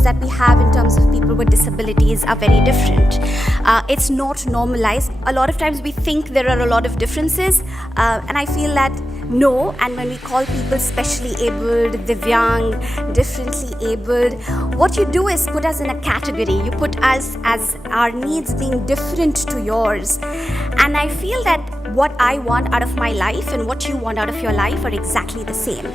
definitions that we have in terms of people with disabilities are very different. It's not normalized. A lot of times we think there are a lot of differences, and I feel that no, and when we call people specially abled, Divyang, differently abled, what you do is put us in a category. You put us as our needs being different to yours. And I feel that what I want out of my life and what you want out of your life are exactly the same.